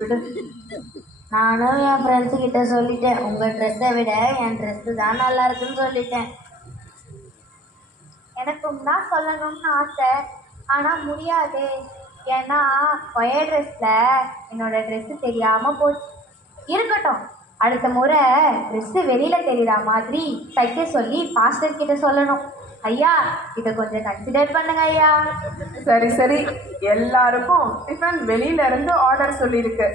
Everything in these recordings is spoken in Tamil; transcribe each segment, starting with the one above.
விடு. நானும் என் ஃப்ரெண்ட்ஸு கிட்ட சொல்லிட்டேன், உங்கள் ட்ரெஸ்ஸை விட என் ட்ரெஸ்ஸு தான் நல்லா இருக்குன்னு சொல்லிட்டேன். எனக்கும் தான் சொல்லணும்னு ஆசை, ஆனால் முடியாது. ஏன்னா ஒயர் ட்ரெஸ்ஸில் என்னோட ட்ரெஸ்ஸு தெரியாமல் போச்சு. இருக்கட்டும், அடுத்த முறை ட்ரெஸ்ஸு வெளியில் தெரிகிற மாதிரி தைக்க சொல்லி பாஸ்டர் கிட்ட சொல்லணும். ஐயா, இதை கொஞ்சம் கன்சிடர் பண்ணுங்க ஐயா. சரி சரி, எல்லாருக்கும் டிஃபன் வெளியில இருந்து ஆர்டர் சொல்லியிருக்கு.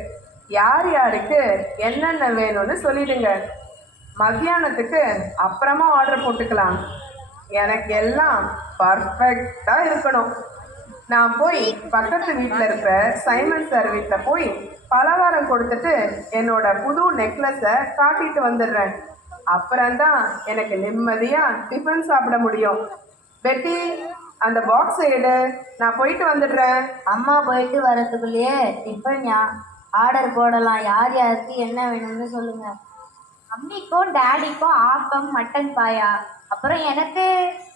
யார் யாருக்கு என்னென்ன வேணும்னு சொல்லிடுங்க. மத்தியானத்துக்கு அப்புறமா ஆர்டர் போட்டுக்கலாம். எனக்கு எல்லாம் பர்ஃபெக்டாக இருக்கணும். நான் போய் பக்கத்து வீட்டில் இருக்கிற சைமன் சார் வீட்டில் போய் பலகாரம் கொடுத்துட்டு என்னோட புது நெக்லஸை காட்டிட்டு வந்துடுறேன். அப்புறம்தான் எனக்கு நிம்மதியாக டிஃபன் சாப்பிட முடியும். பெட்டி, அந்த பாக்ஸை எடு, நான் போயிட்டு வந்துடுறேன். அம்மா போயிட்டு வரதுக்குள்ளேயே டிஃபன் ஆர்டர் போடலாம். யார் யாருக்கு என்ன வேணும்னு சொல்லுங்கள். அம்மிக்கும் டேடிக்கும் ஆப்பம் மட்டன் பாயா, அப்புறம் எனக்கு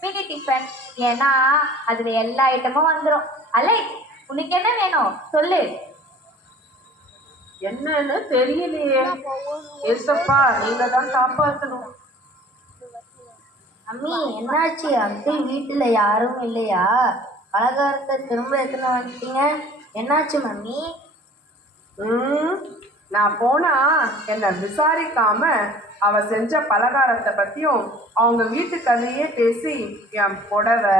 மினி டிஃபன். ஏன்னா அதில் எல்லா ஐட்டமும் வந்துடும். அலை, உனக்கு என்ன வேணும் சொல்லு. என்னன்னு தெரியலையே. ஏசப்பா, நீங்க தான் காப்பாற்றணும். அம்மி, என்னாச்சு? அங்கிள் வீட்டில் யாரும் இல்லையா? பலகாரத்தை திரும்ப எத்தனை வந்துட்டீங்க? என்னாச்சு மம்மி? நான் போனா என்னை விசாரிக்காம அவ செஞ்ச பலகாரத்தை பற்றியும் அவங்க வீட்டு கதையே பேசி என் புடவை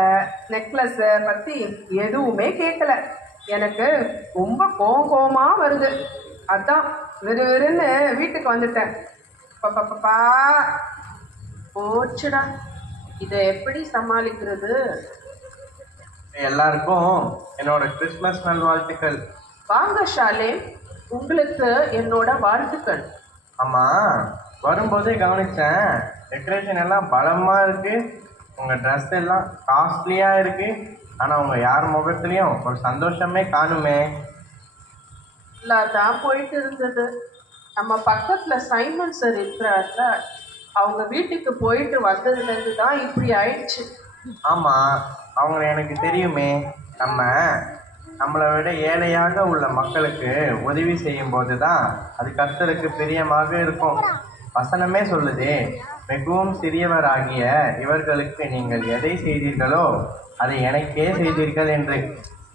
நெக்லஸை பற்றி எதுவுமே கேட்கல. எனக்கு ரொம்ப கோவமா வருது. அதான் விறுவிறுன்னு வீட்டுக்கு வந்துட்டேன். பாப்பா போச்சுடா, இதை எப்படி சமாளிக்கிறது? எல்லாருக்கும் என்னோட கிறிஸ்மஸ் நல்வாழ்த்துக்கள். வாங்க ஷாலே, உங்களுக்கு என்னோட வாழ்த்துக்கள். ஆமாம், வரும்போதே கவனித்தேன், டெக்கரேஷன் எல்லாம் பலமாக இருக்குது, உங்கள் ட்ரெஸ் எல்லாம் காஸ்ட்லியாக இருக்குது. ஆனால் உங்கள் யார் முகத்துலேயும் ஒரு சந்தோஷமே காணுமே. தான் போயிட்டு இருந்தது. நம்ம பக்கத்தில் சைமன் சார் இருக்கிறார்ல, அவங்க வீட்டுக்கு போயிட்டு வந்ததுலேருந்து தான் இப்படி ஆயிடுச்சு. ஆமாம், அவங்கள எனக்கு தெரியுமே. நம்மளை விட ஏழையாக உள்ள மக்களுக்கு உதவி செய்யும்போது தான் அது கர்த்தருக்கு பிரியமாக இருக்கும். வசனமே சொல்லுதே, மிகவும் சிறியவராகிய இவர்களுக்கு நீங்கள் எதை செய்தீர்களோ அதை எனக்கே செய்தீர்கள் என்று.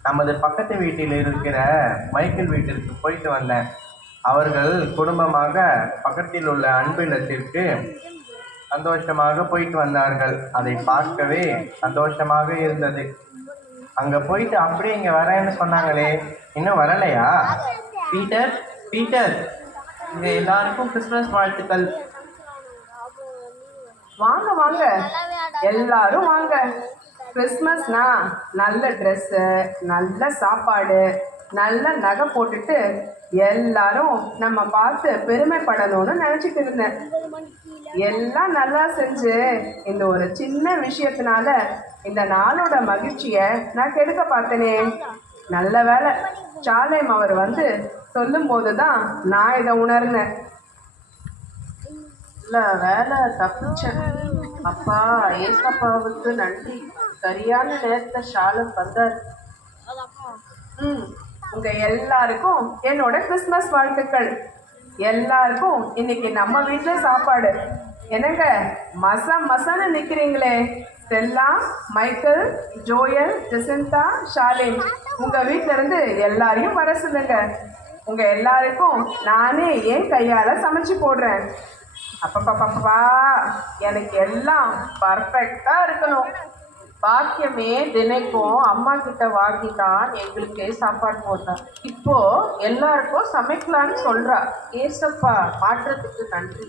நமது பக்கத்து வீட்டில் இருக்கிற மைக்கேல் வீட்டிற்கு போயிட்டு வந்தேன். அவர்கள் குடும்பமாக பக்கத்தில் உள்ள அன்பு இல்லத்திற்கு சந்தோஷமாக போயிட்டு வந்தார்கள். அதை பார்க்கவே சந்தோஷமாக இருந்தது. அங்கே போயிட்டு அப்படியே இங்கே வரேன்னு சொன்னாங்களே, இன்னும் வரலையா? பீட்டர், பீட்டர், இங்கே எல்லாருக்கும் கிறிஸ்மஸ் வாழ்த்துக்கள். வாங்க வாங்க, எல்லாரும் வாங்க. கிறிஸ்மஸ்னா நல்ல ட்ரெஸ்ஸு, நல்ல சாப்பாடு, நல்ல நகை போட்டுட்டு எல்லாரும் நம்ம பார்த்து பெருமைப்படணும்னு நினச்சிட்டு இருந்தேன். எல்லாம் நல்லா செஞ்சு இந்த ஒரு சின்ன விஷயத்தினால இந்த நாளோட மகிழ்ச்சியை நான் கெடுக்க பார்த்தேனே. நல்ல வேலை, சாலேம் அவர் வந்து சொல்லும் போது தான் நான் இதை உணர்ந்தேன். இல்லை, வேலை தப்பிச்சேன். அப்பா ஏசப்பாவுக்கு நன்றி, சரியான நேரத்தை ஷாலம் வந்தார். உங்க எல்லாருக்கும் என்னோட கிறிஸ்மஸ் வாழ்த்துக்கள். எல்லாருக்கும் இன்னைக்கு நம்ம வீட்டில் சாப்பாடு. என்னங்க மசான்னு நிற்கிறீங்களே? Stella, Michael, Joel, Jacinta, Shalin, உங்க வீட்டில இருந்து எல்லாரையும் வர சொல்லுங்க. உங்க எல்லாருக்கும் நானே என் கையால சமைச்சு போடுறேன். அப்பப்பா, எனக்கு எல்லாம் பர்ஃபெக்டா இருக்கணும். பாக்கியமே தினைக்கும் அம்மா கிட்ட வாங்கி தான் எங்களுக்கு சாப்பாடு போட்டான். இப்போ எல்லாருக்கும் சமைக்கலான்னு சொல்றா. ஏசப்பா, மாற்றத்துக்கு நன்றி.